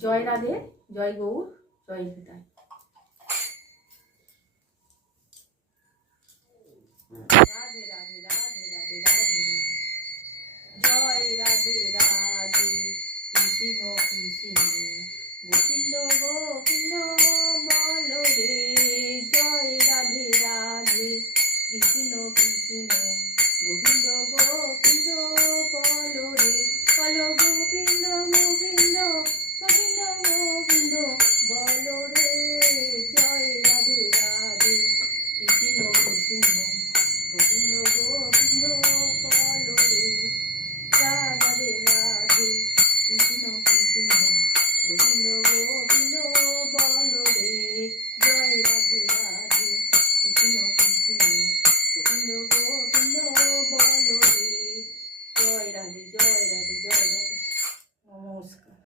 জয় রাধে, জয় গৌর, জয় নিতাই। রাধে রাধে রাধে রাধে রাধে জয় রাধে রাধে কৃষ্ণ কৃষ্ণ গোবিন্দ গোবিন্দ বল রে। জয় রাধে রাধে কৃষ্ণ কৃষ্ণ গোবিন্দ গোবিন্দ